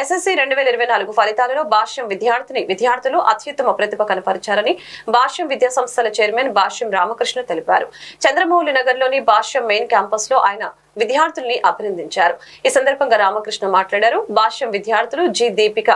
SSC రెండు వేల ఇరవై నాలుగు ఫలితాలలో భాష్యం విద్యార్థిని విద్యార్థులు అత్యుత్తమ ప్రతిభ కనపరిచారని భాష్యం విద్యా సంస్థల చైర్మన్ భాష్యం రామకృష్ణ తెలిపారు. చంద్రమౌళి నగర్లోని భాష్యం మెయిన్ క్యాంపస్లో ఆయన విద్యార్థుల్ని అభినందించారు. ఈ సందర్భంగా రామకృష్ణ మాట్లాడారు. భాష్యం విద్యార్థులు జి దీపిక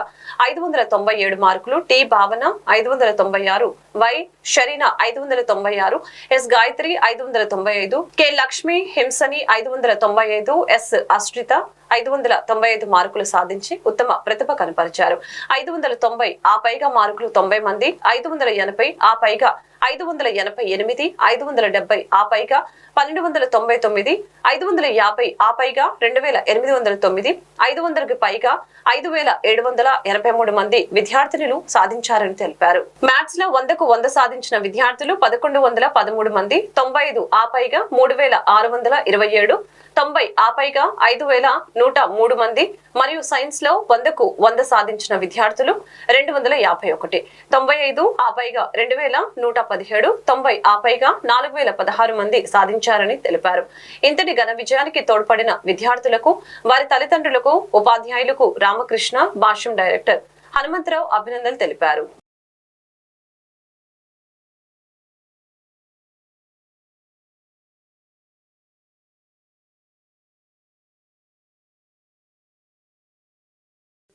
ఐదు వందల తొంభై ఏడు మార్కులు టి భావన ఐదు వందల తొంభై ఆరు వై షరీనా ఐదు వందల తొంభై ఆరు ఎస్ గాయత్రి ఐదు వందల తొంభై ఐదు కె లక్ష్మి హింసని ఐదు వందల తొంభై ఐదు ఎస్ అశ్రిత ఐదు వందల తొంభై ఐదు మార్కులు సాధించి ఉత్తమ ప్రతిభ కనపరిచారు. ఐదు వందల తొంభై ఆ పైగా మార్కులు తొంభై మంది ఐదు వందల ఎనభై ఆ పైగా ఐదు వందల ఎనభై ఎనిమిది ఐదు వందల డెబ్బై ఆ పైగా పన్నెండు వందల తొంభై తొమ్మిది ఐదు వందల యాభై ఆ పైగా రెండు వేల ఎనిమిది వందల తొమ్మిది ఐదు వందలకి పైగా ఐదు వేల ఏడు వందల ఎనభై మూడు మంది విద్యార్థినులు సాధించారని తెలిపారు. మ్యాథ్స్లో వందకు వంద సాధించిన విద్యార్థులు పదకొండు వందల పదమూడు మంది తొంభై ఐదు ఆ పైగా మూడు వేల ఆరు వందల ఇరవై ఏడు తొంభై ఆ పైగా ఐదు వేల నూట మూడు మంది మరియు సైన్స్లో వందకు వంద సాధించిన విద్యార్థులు రెండు వందల యాభై ఒకటి. తొంభై ఐదు ఆ పైగా రెండు వేల నూట పదిహేడు తొంభై ఆ పైగా నాలుగు వేల పదహారు మంది సాధించారని తెలిపారు. ఇంతటి ఘన విజయానికి తోడ్పడిన విద్యార్థులకు వారి తల్లిదండ్రులకు ఉపాధ్యాయులకు రామకృష్ణ భాష్యం డైరెక్టర్ హనుమంతరావు అభినందనలు తెలిపారు.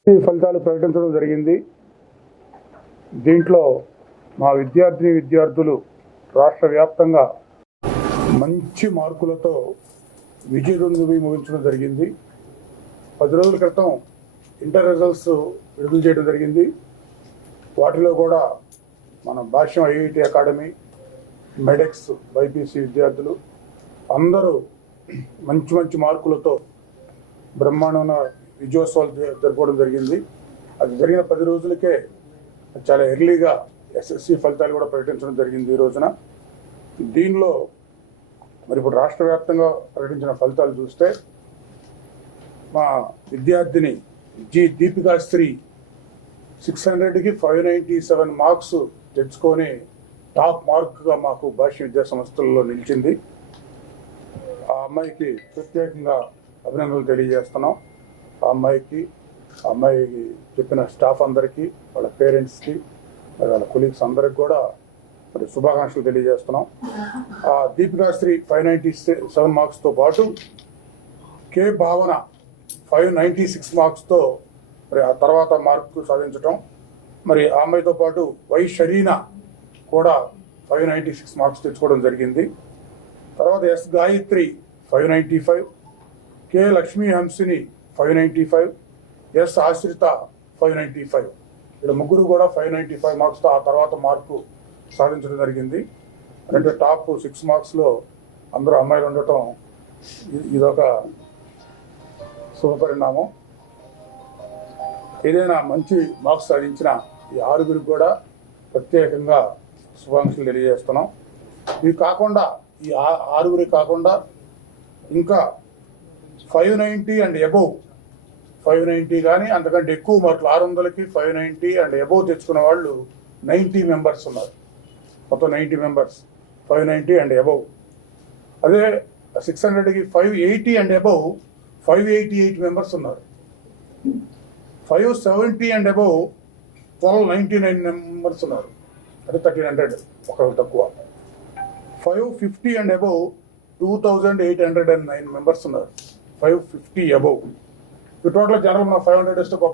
ఫలితాలు ప్రకటించడం జరిగింది. దీంట్లో మా విద్యార్థిని విద్యార్థులు రాష్ట్ర వ్యాప్తంగా మంచి మార్కులతో విజయదుందువి ముగించడం జరిగింది. పది రోజుల క్రితం ఇంటర్ రిజల్ట్స్ విడుదల చేయడం జరిగింది. వాటిలో కూడా మన Bhashyam IIT academy Medex BiPC విద్యార్థులు అందరూ మంచి మంచి మార్కులతో బ్రహ్మాండమైన విజయోత్సవాలు జరుపుకోవడం జరిగింది. అది జరిగిన పది రోజులకే చాలా ఎర్లీగా ఎస్ఎస్సి ఫలితాలు కూడా ప్రకటించడం జరిగింది ఈ రోజున. దీనిలో మరి ఇప్పుడు రాష్ట్ర వ్యాప్తంగా ప్రకటించిన ఫలితాలు చూస్తే మా విద్యార్థిని జి. దీపికా సిక్స్ హండ్రెడ్కి ఫైవ్ నైంటీ సెవెన్ మార్క్స్ తెచ్చుకొని టాప్ మార్క్గా మాకు భాష్య విద్యా సంస్థల్లో నిలిచింది. ఆ అమ్మాయికి ప్రత్యేకంగా అభినందనలు తెలియజేస్తున్నాం. ఆ అమ్మాయికి ఆ అమ్మాయికి చెప్పిన స్టాఫ్ అందరికీ వాళ్ళ పేరెంట్స్కి మరి వాళ్ళ కొలీగ్స్ అందరికి కూడా మరి శుభాకాంక్షలు తెలియజేస్తున్నాం. ఆ దీపికాశ్రీ ఫైవ్ నైంటీ సెవెన్ మార్క్స్తో పాటు కే భావన ఫైవ్ నైంటీ సిక్స్ మార్క్స్తో మరి ఆ తర్వాత మార్కు సాధించటం. మరి ఆ అమ్మాయితో పాటు వై షరీనా కూడా ఫైవ్ నైంటీ సిక్స్ మార్క్స్ తెచ్చుకోవడం జరిగింది. తర్వాత S Gayathri five ninety five K Lakshmi Hamsini five ninety five. S Ashritha five ninety five. వీళ్ళ ముగ్గురు కూడా ఫైవ్ నైంటీ ఫైవ్ మార్క్స్తో ఆ తర్వాత మార్కు సాధించడం జరిగింది. అంటే టాప్ సిక్స్ మార్క్స్లో అందరూ అమ్మాయిలు ఉండటం ఇదొక శుభపరిణామం. ఏదైనా మంచి మార్క్స్ సాధించిన ఈ ఆరుగురికి కూడా ప్రత్యేకంగా శుభాకాంక్షలు తెలియజేస్తున్నాం. ఇవి కాకుండా ఈ ఆరుగురి కాకుండా ఇంకా five ninety and above. Five ninety కానీ అంతకంటే ఎక్కువ మార్కులు ఆరు వందలకి ఫైవ్ నైంటీ అండ్ అబోవ్ తెచ్చుకున్న వాళ్ళు నైంటీ మెంబర్స్ ఉన్నారు. మొత్తం ninety members. Five ninety and above. అదే సిక్స్ హండ్రెడ్కి five eighty and above five eighty eight members ఉన్నారు. Five seventy and above twelve ninety nine members ఉన్నారు. అంటే థర్టీన్ హండ్రెడ్ ఒకరు తక్కువ. Five fifty and above two thousand eight hundred and nine members ఉన్నారు. Five fifty above. ఈ total general మన five hundred ఇస్తే గొప్ప